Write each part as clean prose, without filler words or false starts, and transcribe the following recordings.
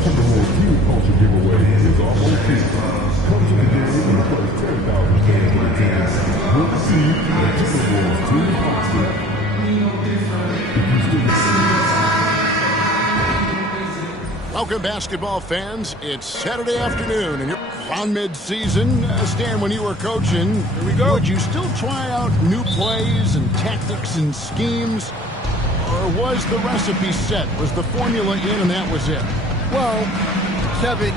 Super Bowl team culture giveaway is almost here. Come to the game and the first 10,000 fans of the team will receive the Super Bowl team poster. Welcome, basketball fans. It's Saturday afternoon, and you're on mid-season. Stan, when you were coaching, here we go. Would you still try out new plays and tactics and schemes? Or was the recipe set? Was the formula in and that was it? Well, Kevin,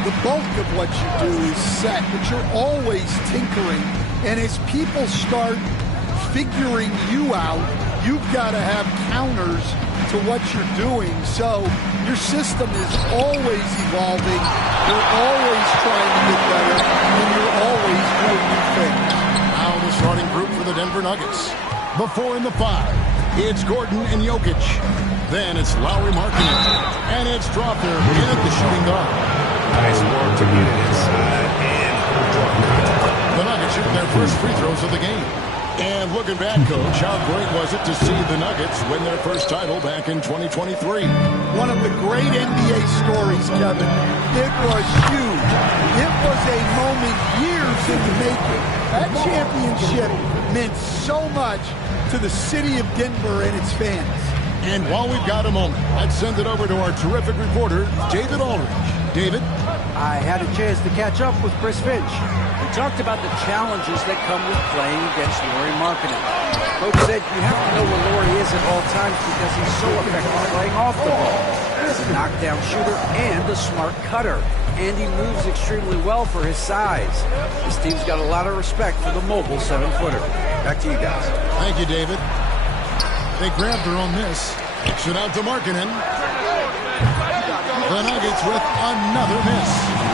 the bulk of what you do is set, but you're always tinkering. And as people start figuring you out, you've got to have counters to what you're doing. So your system is always evolving. You're always trying to get better, and you're always doing new things. Now the starting group for the Denver Nuggets. The 4 and the 5. It's Gordon and Jokic. Then it's Lowry Markkanen. And it's Strawther in at the shooting guard. Nice work to get it inside and draw contact. The Nuggets shoot their first free throws of the game. And looking back, Coach, how great was it to see the Nuggets win their first title back in 2023? One of the great NBA stories, Kevin. It was huge. It was a moment years in the making. That championship meant so much to the city of Denver and its fans. And while we've got a moment, let's send it over to our terrific reporter, David Aldridge. David? I had a chance to catch up with Chris Finch. We talked about the challenges that come with playing against Lowry Markkanen. Coach said you have to know where Lowry is at all times because he's so effective playing off the ball. He's a knockdown shooter and a smart cutter. And he moves extremely well for his size. This team's got a lot of respect for the mobile 7-footer. Back to you guys. Thank you, David. They grabbed her on this. Kicks it out to Markkanen. The Nuggets with another miss.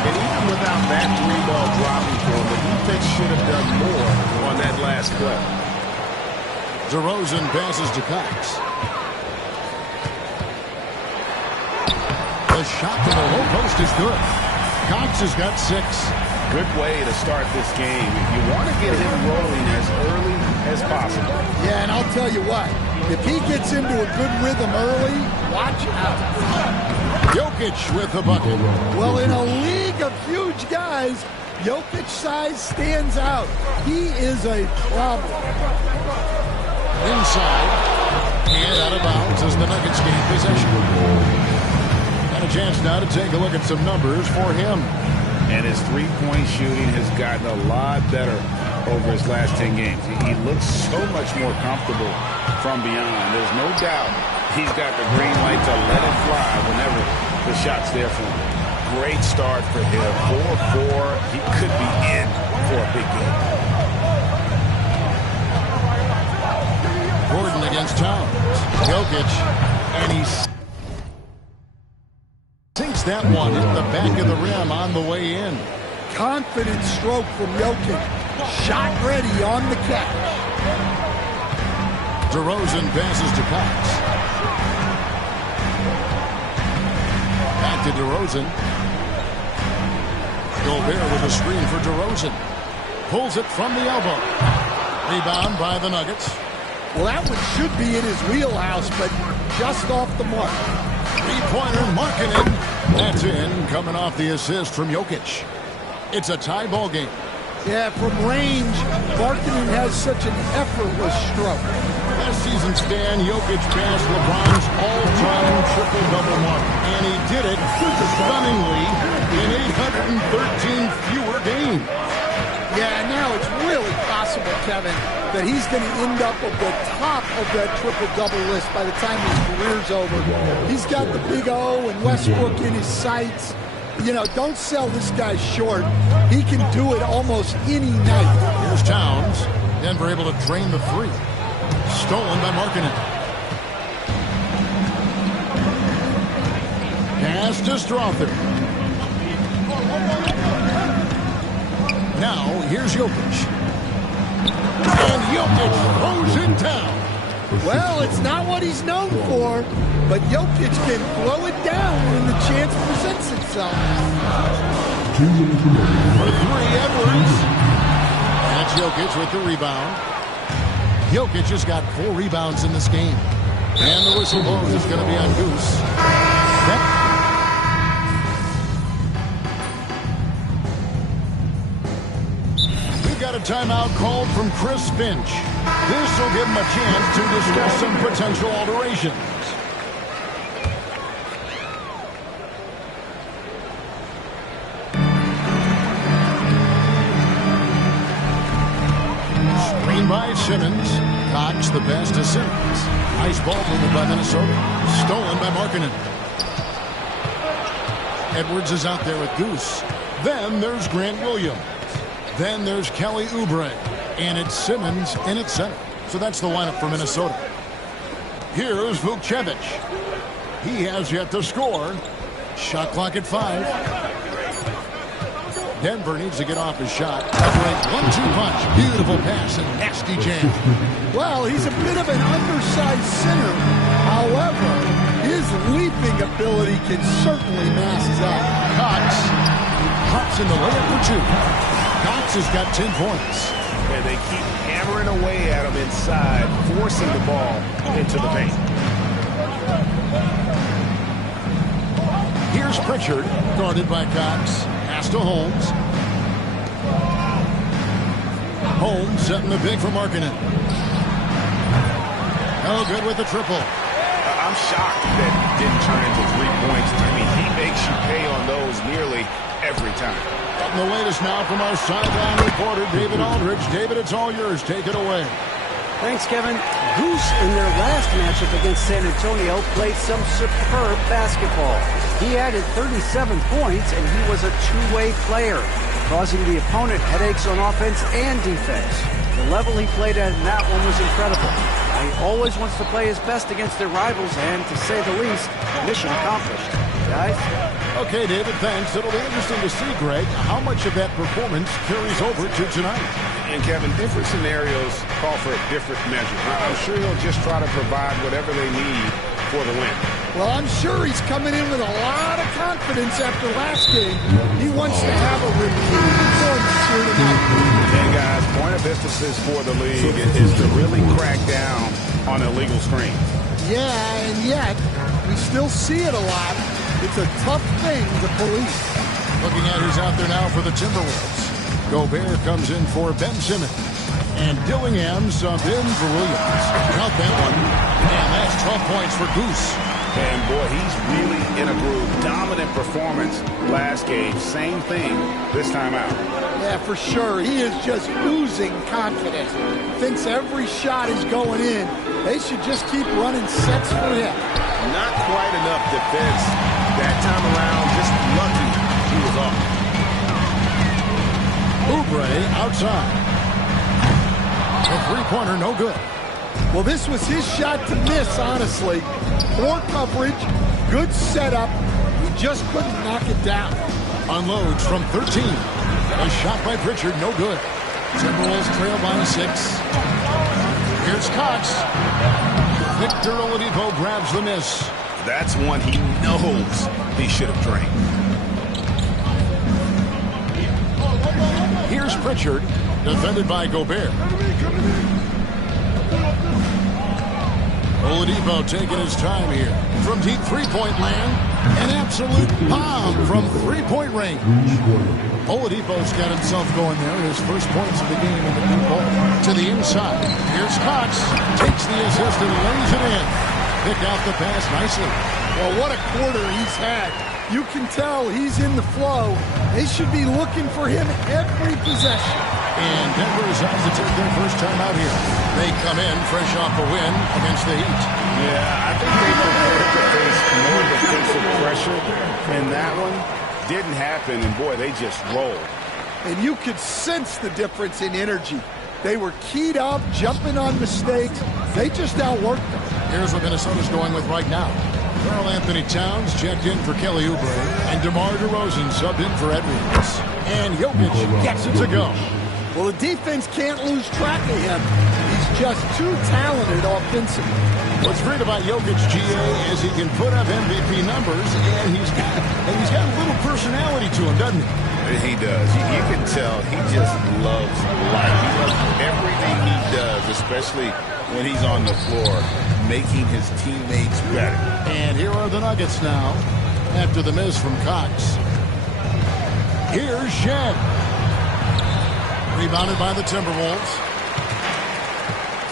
And even without that 3-ball dropping for him, the defense should have done more on that last play. DeRozan passes to Cox. The shot from the low post is good. Cox has got 6. Good way to start this game. You want to get him rolling as early as possible. Yeah, and I'll tell you what. If he gets into a good rhythm early, watch out. Jokic with the bucket. Well, in a league of huge guys, Jokic's size stands out. He is a problem. Inside. And out of bounds as the Nuggets gain possession. And a chance now to take a look at some numbers for him. And his three-point shooting has gotten a lot better over his last 10 games. He looks so much more comfortable from beyond. There's no doubt he's got the green light to let it fly whenever the shot's there for him. Great start for him. 4-4. He could be in for a big game. Gordon against Towns. Jokic. And he sinks that one in the back of the rim on the way in. Confident stroke from Jokic. Shot ready on the catch. DeRozan passes to Cox. Back to DeRozan. Gobert with a screen for DeRozan. Pulls it from the elbow. Rebound by the Nuggets. Well, that one should be in his wheelhouse, but just off the mark. Three-pointer Markkanen. That's in, coming off the assist from Jokic. It's a tie ball game. Yeah, from range, Markkanen has such an effortless stroke. Last season, Stan, Jokic passed LeBron's all-time triple-double mark, and he did it stunningly in 813 fewer games. Yeah, now it's really possible, Kevin, that he's going to end up at the top of that triple-double list by the time his career's over. He's got the big O and Westbrook in his sights. You know, don't sell this guy short. He can do it almost any night. Here's Towns. Denver able to drain the 3. Stolen by Markkanen. Pass to Strawther. Now, here's Jokic. And Jokic throws it down. Well, it's not what he's known for, but Jokic can throw it down when the chance presents itself. For 3, Edwards. That's Jokic with the rebound. Jokic has got 4 rebounds in this game. And the whistle blows. It's going to be on Goose. timeout called from Chris Finch. This will give him a chance to discuss some potential alterations. Screen by Simmons. Cox the pass to Simmons. Nice ball movement by Minnesota. Stolen by Markkanen. Edwards is out there with Goose. Then there's Grant Williams. Then there's Kelly Oubre. And it's Simmons in at center. So that's the lineup for Minnesota. Here's Vukcevic. He has yet to score. Shot clock at 5. Denver needs to get off his shot. A great 1-2 punch. Beautiful pass and nasty jam. Well, he's a bit of an undersized center. However, his leaping ability can certainly mask up. Cox drops in the layup for 2. Cox has got 10 points. And they keep hammering away at him inside, forcing the ball into the paint. Here's Pritchard, guarded by Cox. Pass to Holmes. Holmes setting the big for Markkanen. No good with the triple. I'm shocked that it didn't turn into 3 points. I mean, he makes you pay on those nearly every time. Getting the latest now from our sideline reporter, David Aldridge. David, it's all yours. Take it away. Thanks, Kevin. Goose, in their last matchup against San Antonio, played some superb basketball. He added 37 points, and he was a two-way player, causing the opponent headaches on offense and defense. The level he played at in that one was incredible. He always wants to play his best against their rivals, and to say the least, mission accomplished. Guys? Okay, David, thanks. It'll be interesting to see, Greg, how much of that performance carries over to tonight. And, Kevin, different scenarios call for a different measure. I'm sure he'll just try to provide whatever they need for the win. Well, I'm sure he's coming in with a lot of confidence after last game. He wants to have a repeat performance here tonight. And, guys, point of emphasis for the league is to really crack down on illegal screens. Yeah, and yet, we still see it a lot. It's a tough thing to police. Looking at who's out there now for the Timberwolves. Gobert comes in for Ben Simmons. And Dillingham subbed in for Williams. Count that one. And that's 12 points for Goose. And, boy, he's really in a groove. Dominant performance last game. Same thing this time out. Yeah, for sure. He is just oozing confidence. Thinks every shot is going in. They should just keep running sets for him. Not quite enough defense that time around. Just lucky he was off. Oubre outside. A three-pointer, no good. Well, this was his shot to miss, honestly. Poor coverage, good setup. He just couldn't knock it down. Unloads from 13. A shot by Pritchard, no good. Timberwolves trail by 6. Here's Cox. Victor Oladipo grabs the miss. That's one he knows he should have drained. Here's Pritchard, defended by Gobert. Oladipo taking his time here. From deep three-point land, an absolute bomb from three-point range. Oladipo's got himself going there. His first points of the game in the new ball. To the inside. Here's Cox. Takes the assist and lays it in. Picked out the pass nicely. Well, what a quarter he's had. You can tell he's in the flow. They should be looking for him every possession. And Denver decides to take their first time out here. They come in fresh off a win against the Heat. Yeah, I think they prepared to face more defensive pressure, and that one didn't happen, and boy, they just rolled. And you could sense the difference in energy. They were keyed up, jumping on mistakes. They just outworked them. Here's what Minnesota's going with right now. Karl Anthony Towns checked in for Kelly Oubre, and DeMar DeRozan subbed in for Edwards. And Jokic gets it to go. Well, the defense can't lose track of him. He's just too talented offensively. What's great about Jokic, GA, is he can put up MVP numbers, and he's got a little personality to him, doesn't he? He does. You can tell he just loves life. He loves everything he does, especially when he's on the floor, making his teammates better. And here are the Nuggets now, after the miss from Cox. Here's Shed. Rebounded by the Timberwolves.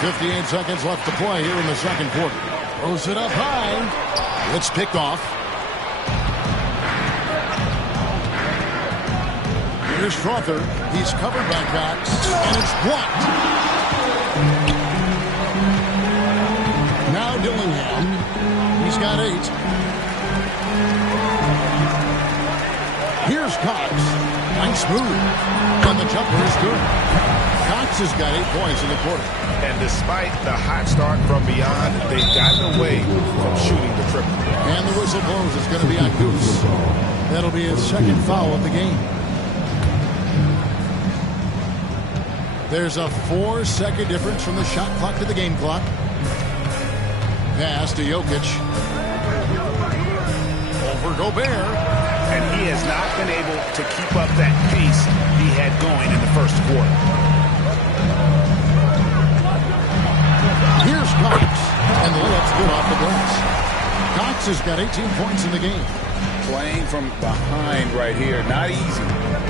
58 seconds left to play here in the second quarter. Throws it up high. It's picked off. Here's Strother. He's covered by Cox, and it's blocked. Now Dillingham. He's got 8. Here's Cox. Nice move. And the jumper is good. Cox has got 8 points in the quarter. And despite the hot start from beyond, they've gotten away from shooting the triple. And the whistle blows. It's going to be on Goose. That'll be his second foul of the game. There's a 4-second difference from the shot clock to the game clock. Pass to Jokic. Over Gobert. And he has not been able to keep up that pace he had going in the first quarter. Here's Cox. And the layup's good off the glass. Cox has got 18 points in the game. Playing from behind right here. Not easy,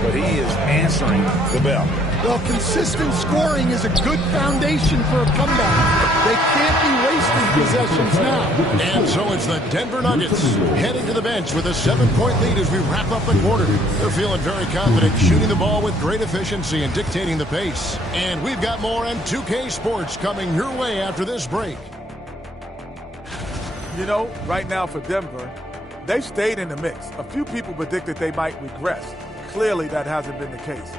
but he is answering the bell. Well, consistent scoring is a good foundation for a comeback. They can't be wasting possessions now. And so it's the Denver Nuggets heading to the bench with a 7-point lead as we wrap up the quarter. They're feeling very confident, shooting the ball with great efficiency and dictating the pace. And we've got more M2K Sports coming your way after this break. You know, right now for Denver, they've stayed in the mix. A few people predicted they might regress. Clearly, that hasn't been the case.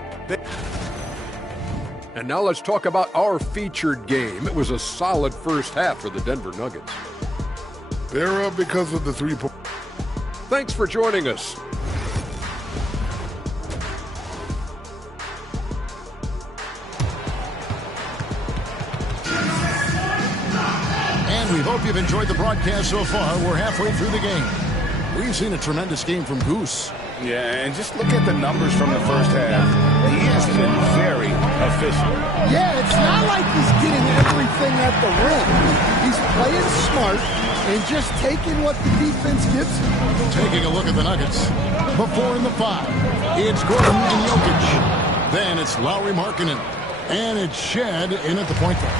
And now let's talk about our featured game. It was a solid first half for the Denver Nuggets. They're up because of the 3-point. Thanks for joining us. And we hope you've enjoyed the broadcast so far. We're halfway through the game. We've seen a tremendous game from Goose. Yeah, and just look at the numbers from the first half. He has been very efficient. Yeah, it's not like he's getting everything at the rim. He's playing smart and just taking what the defense gives him. Taking a look at the Nuggets. Before in the 5, it's Gordon and Jokic. Then it's Lowry Markkanen. And it's Shed in at the point guard.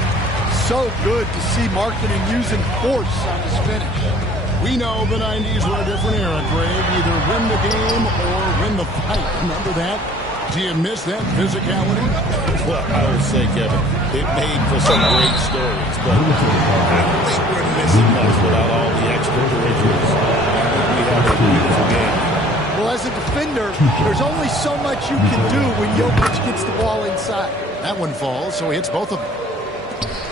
So good to see Markkanen using force on his finish. We know the 90s were a different era, Greg. Either win the game or win the fight. Remember that? Do you miss that physicality? Well, I would say, Kevin, it made for some great stories, but I don't think we're missing much without all the extracurriculars. We have a beautiful game. Well, as a defender, there's only so much you can do when Jokic gets the ball inside. That one falls, so he hits both of them.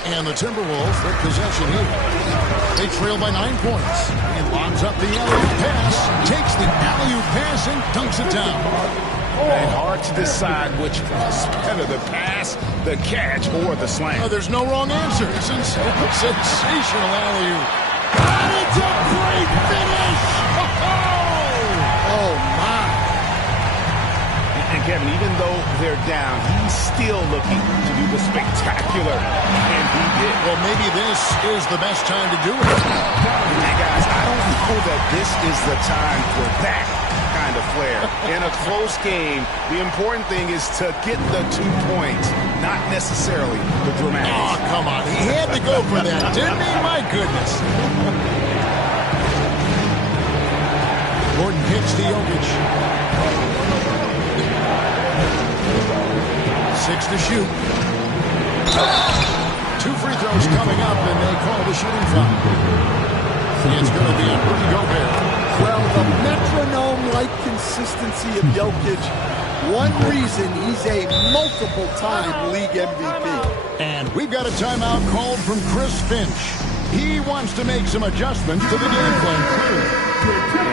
And the Timberwolves with possession here. They trail by 9 points. He lobs up the alley-oop pass, takes the alley-oop pass, and dunks it down. And hard to decide which was better, the pass, the catch, or the slam. Oh, there's no wrong answer. Sensational alley-oop. And it's a great finish! Oh, my. And Kevin, even though they're down, he's still looking to do the spectacular, and he did. Well, maybe this is the best time to do it. And guys, I don't know that this is the time for that kind of flair. In a close game, the important thing is to get the 2 points, not necessarily the dramatics. Oh, come on. He had to go for that, didn't he? My goodness. Gordon hits to Jokic. 6 to shoot. 2 free throws coming up, and they call the shooting foul. It's going to be a Rudy Gobert. Well, the metronome-like consistency of Jokic, one reason he's a multiple-time league MVP. And we've got a timeout called from Chris Finch. He wants to make some adjustments to the game plan.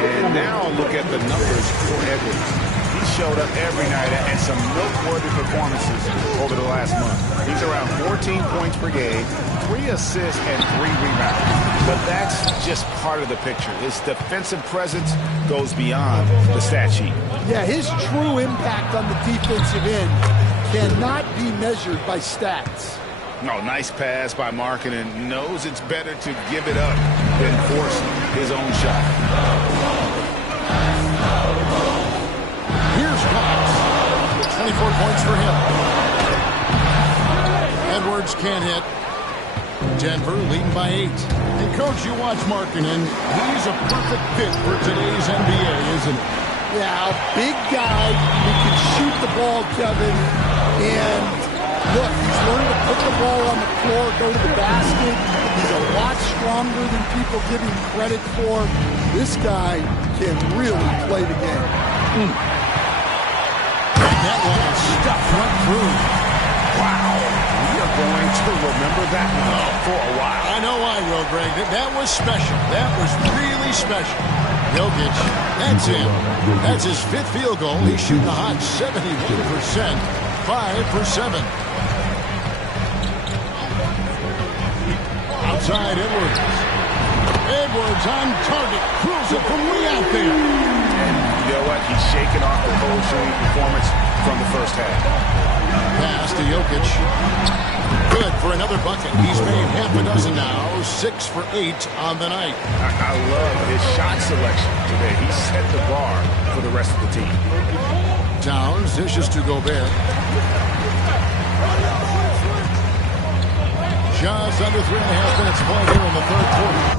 And now look at the numbers for Edwards. He showed up every night and some noteworthy performances over the last month. He's around 14 points per game, 3 assists, and 3 rebounds. But that's just part of the picture. His defensive presence goes beyond the stat sheet. Yeah, his true impact on the defensive end cannot be measured by stats. No, nice pass by Markkanen. Knows it's better to give it up than force his own shot. Here's Cox. 24 points for him. Edwards can't hit. Denver leading by 8. And, Coach, you watch Markkanen. He's a perfect fit for today's NBA, isn't he? Yeah, a big guy who can shoot the ball, Kevin. And, look, he's learned to put the ball on the floor, go to the basket. He's a lot stronger than people give him credit for. This guy can really play the game. That one is stuffed right through. Wow. We are going to remember that for a while. I know I will, Greg. That was special. That was really special. Jokic, that's him. That's his 5th field goal. He's shooting a hot 71%. 5 for 7. Outside Edwards. Edwards on target. Cruise it from way out there. And you know what? He's shaking off the cold shooting performance from the first half. Pass to Jokic. Good for another bucket. He's made half a dozen now. 6 for 8 on the night. I love his shot selection today. He set the bar for the rest of the team. Towns dishes to Gobert. Just under 3.5 minutes played here in the third quarter.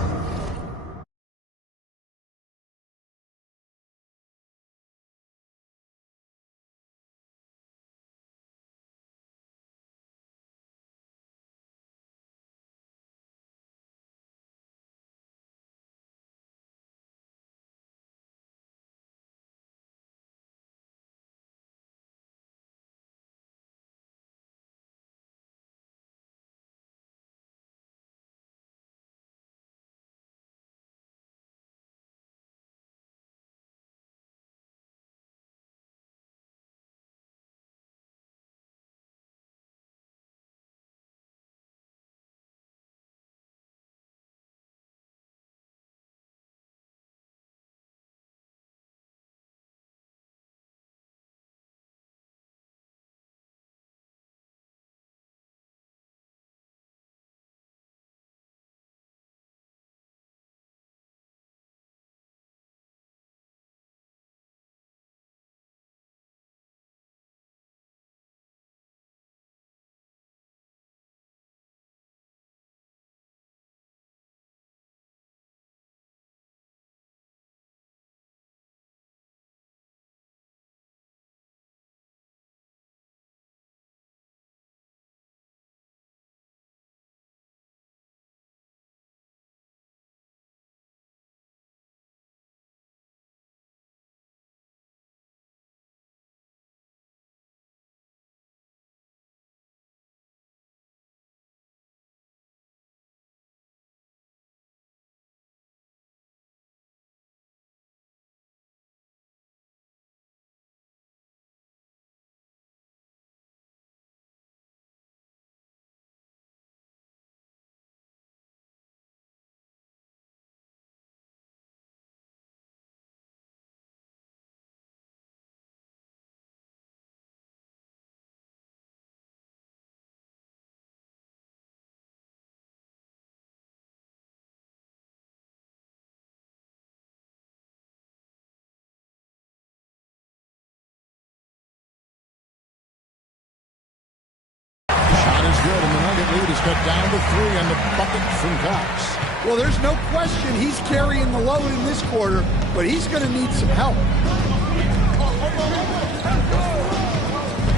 Shot is good, and the Nugget lead is cut down to 3 on the bucket from Cox. Well, there's no question he's carrying the load in this quarter, but he's going to need some help.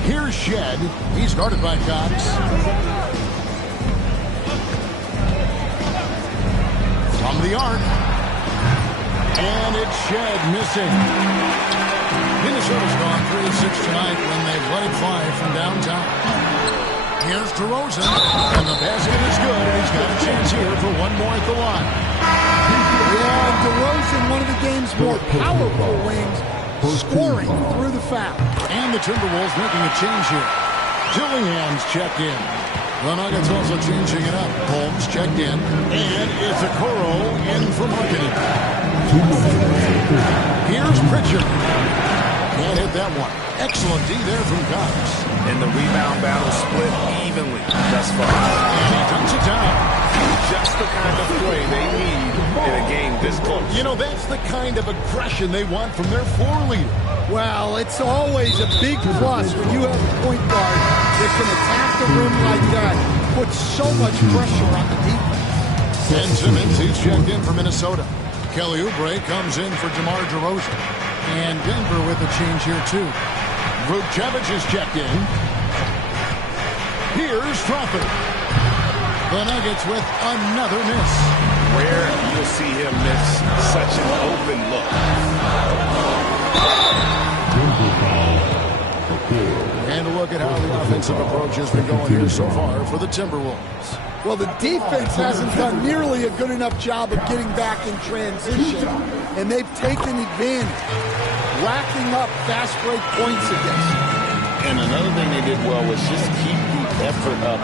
Here's Shed. He's guarded by Cox. From the arc. And it's Shed missing. Minnesota's gone 3-6 tonight when they've let it fly from downtown. Here's DeRozan, and the basket is good, and he's got a chance here for one more at the line. Yeah, and DeRozan, one of the game's more powerful wings, scoring through the foul. And the Timberwolves making a change here. Dillingham's checked in. The Nuggets also changing it up. Holmes checked in, and it's a Okoro in for Markkanen. Here's Pritchard. Can't hit that one. Excellent D there from Cox. And the rebound battle split evenly thus far. And he dumps it down. Just the kind of play they need in a game this close. You know, that's the kind of aggression they want from their floor leader. Well, it's always a big plus when you have a point guard that can attack the rim like that. puts so much pressure on the defense. Ben Simmons, he's checked in for Minnesota. Kelly Oubre comes in for DeMar DeRozan. And Denver with a change here, too. Vucevic is checked in. Here's Crawford. The Nuggets with another miss. Rare you'll see him miss such an open look. And a look at how the offensive approach has been going here so far for the Timberwolves. Well, the defense hasn't done nearly a good enough job of getting back in transition, and they've taken advantage, racking up fast break points against them. And another thing they did well was just keep the effort up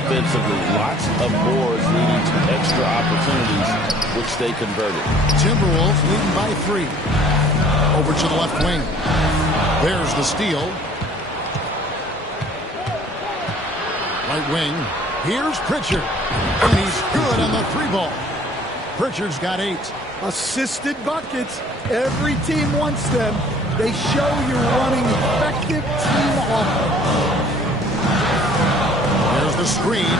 offensively. Lots of boards leading to extra opportunities, which they converted. Timberwolves leading by 3. Over to the left wing. There's the steal. Right wing. Here's Pritchard. And he's good on the 3-ball. Pritchard's got 8. Assisted buckets. Every team wants them. They show you're running effective team offense. There's the screen.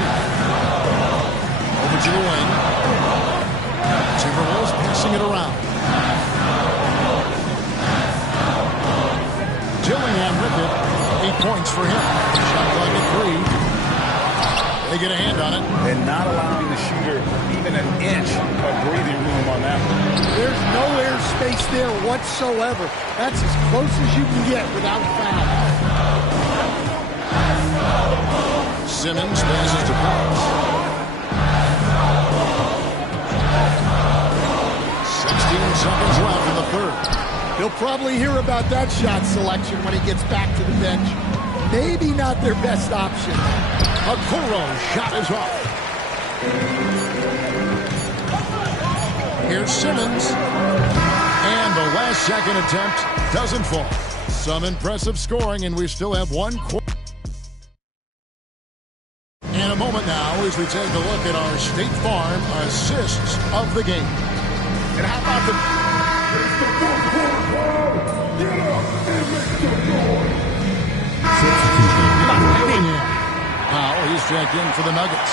Over to the wing. Timberwolves passing it around. Dillingham with it. 8 points for him. Shot clock at 3. They get a hand on it. And not allowing the shooter even an inch of breathing room on that one. There's no air space there whatsoever. That's as close as you can get without foul. Simmons passes to Powers. 16 seconds left in the third. He'll probably hear about that shot selection when he gets back to the bench. Maybe not their best option. Okoro's shot is off. Here's Simmons. And the last second attempt doesn't fall. Some impressive scoring, and we still have 1 quarter. In a moment now as we take a look at our State Farm assists of the game. And how about the... It's the fourth quarter, crowd. Get up and make some noise. Powell, he's checked in for the Nuggets.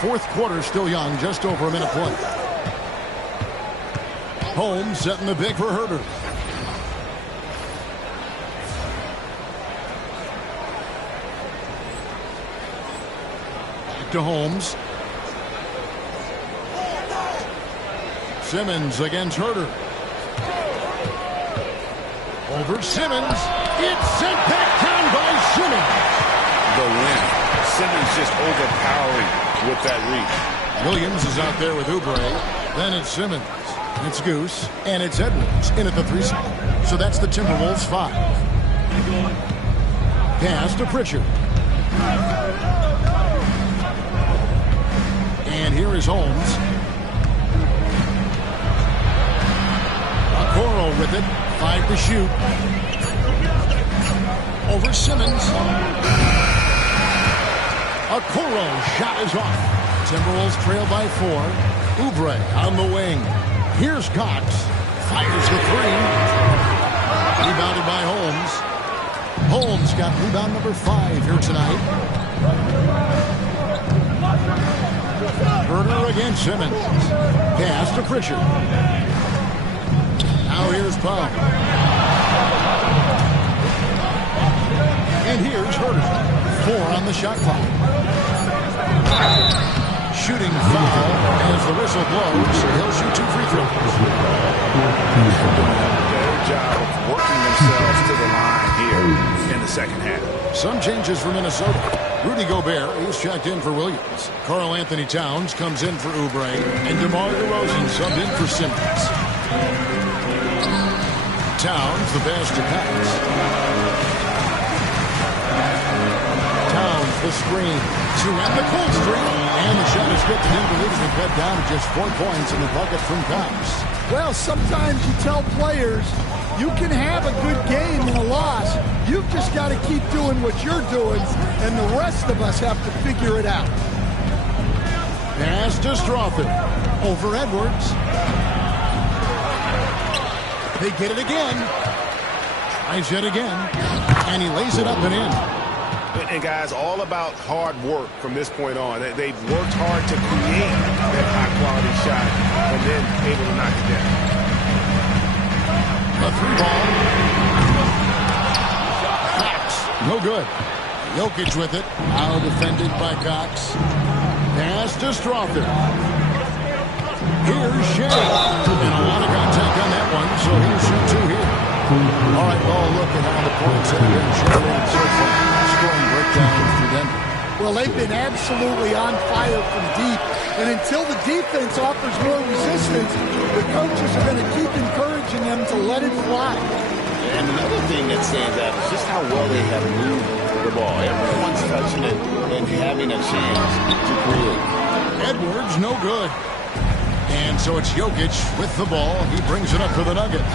Fourth quarter still young, just over a minute play. Holmes setting the big for Herter. Back to Holmes. Simmons against Herter. Over Simmons. It's sent back down by Simmons. The win. Simmons just overpowering with that reach. Williams is out there with Oubre. Then it's Simmons. It's Goose. And it's Edwards in at the 3 spot. So that's the Timberwolves 5. Pass to Pritchard. And here is Holmes. Okoro with it. 5 to shoot. Over Simmons. Okoro's shot is off. Timberwolves trail by 4. Oubre on the wing. Here's Cox. Fires the 3. Rebounded by Holmes. Holmes got rebound number 5 here tonight. Herter against Simmons. Pass to Pritchard. Now here's Powell. And here's Herter. 4 on the shot clock. Shooting foul as the whistle blows. He'll shoot 2 free throws. Their job of working themselves to the line here in the second half. Some changes for Minnesota. Rudy Gobert is checked in for Williams. Karl Anthony Towns comes in for Oubre. And DeMar DeRozan subbed in for Simmons. Towns, the pass to Cox. Towns, the screen. To end the cold streak. And the shot is good. The Denver leaders have cut down to just 4 points in the bucket from Cox. Well, sometimes you tell players you can have a good game in a loss. You've just got to keep doing what you're doing, and the rest of us have to figure it out. Pass to Strawther. Over Edwards. They get it again. Tries it again. And he lays it up and in. And guys, all about hard work from this point on. They've worked hard to create that high-quality shot and then able to knock it down. A three ball. Cox, no good. Jokic with it. Now defended by Cox. Pass to Strother. Here's Shea. And a lot of contact on that one, so he'll shoot two here. All right, well, look at how the points have been generated so far. Scoring breakdown for Denver. Well, they've been absolutely on fire from deep. And until the defense offers more resistance, the coaches are going to keep encouraging them to let it fly. And another thing that stands out is just how well they have moved the ball. Everyone's touching it and having a chance to create. Edwards, no good. And so it's Jokic with the ball. He brings it up for the Nuggets.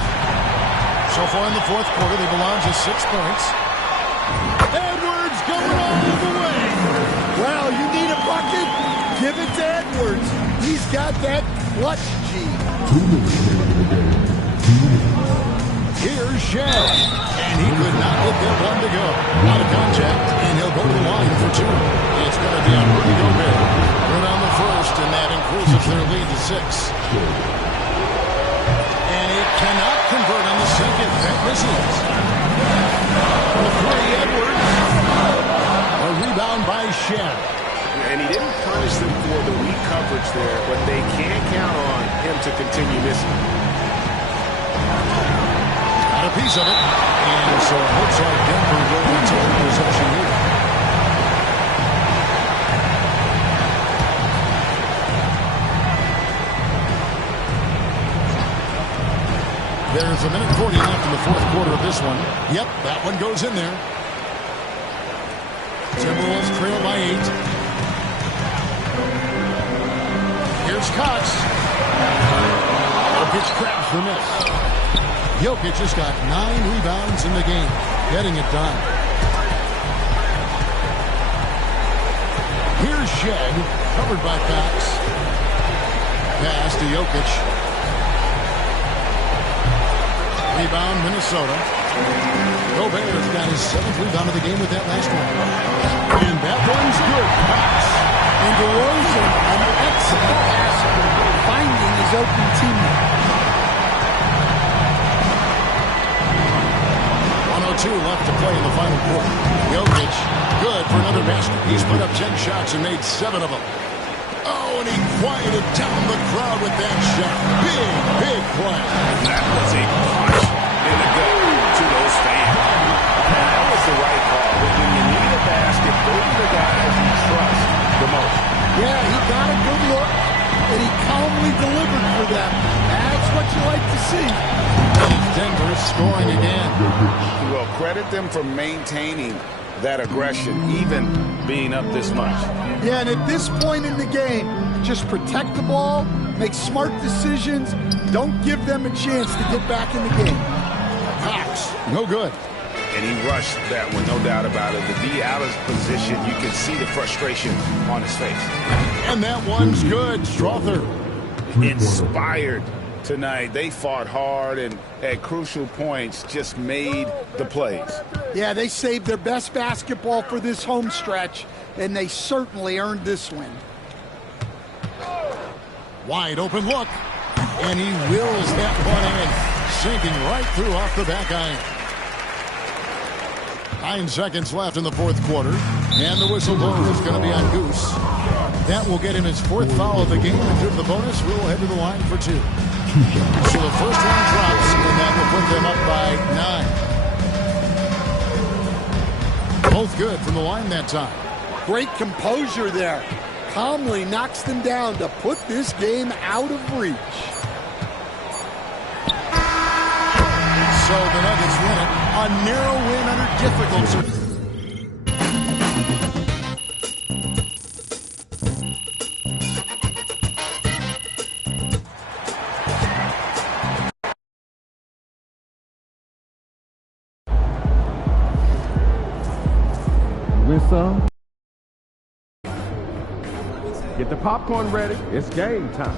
So far in the fourth quarter, they belong to 6 points. Edwards going all the way. Well, you need a bucket? Give it to Edwards. He's got that clutch G. Here's Shea. And he could not get that one to go. Out of contact, and he'll go to the line for 2. It's going to be on Rudy Gobert. Right on the first, and that increases their lead to 6. And he cannot convert on the second. That misses. The three, Edwards. A rebound by Shea. And he didn't punish them for the weak coverage there, but they can't count on him to continue missing. Got a piece of it. And so it looks like Denver will retain possession here. There's a minute 40 left in the fourth quarter of this one. Yep, that one goes in there. Timberwolves trail by 8. Here's Cox. Jokic grabs the miss. Jokic has got 9 rebounds in the game, getting it done. Here's Shea, covered by Cox. Pass to Jokic. Rebound, Minnesota. Gobert's got his 7th rebound of the game with that last one. And that one's good. Cox. And DeRozan, an excellent passer, finding his open teammate. 1:02 left to play in the final quarter. Jokic, good for another basket. He's put up 10 shots and made 7 of them. Oh, and he quieted down the crowd with that shot. Big play. That was a punch in the gut to those fans. And that was the right call. When you need a basket, those are the guys you trust the most. Yeah, he got a good look, and he calmly delivered for them. That's what you like to see. And Denver scoring again. Well, credit them for maintaining that aggression, even being up this much. Yeah, and at this point in the game, just protect the ball, make smart decisions, don't give them a chance to get back in the game. Cox, no good. And he rushed that one, no doubt about it. To be out of position, you can see the frustration on his face. And that one's good. Strother. Inspired tonight. They fought hard and at crucial points just made the plays. Yeah, they saved their best basketball for this home stretch, and they certainly earned this win. Wide open look. And he wills that one in, sinking right through off the back iron. 9 seconds left in the fourth quarter, and the whistle blower is going to be on Goose. That will get him his 4th foul of the game, and due to the bonus, we'll head to the line for 2. So the first one drops, and that will put them up by 9. Both good from the line that time. Great composure there. Calmly knocks them down to put this game out of reach. So the Nuggets win it. A narrow win under difficult circumstances. Win some. Get the popcorn ready. It's game time.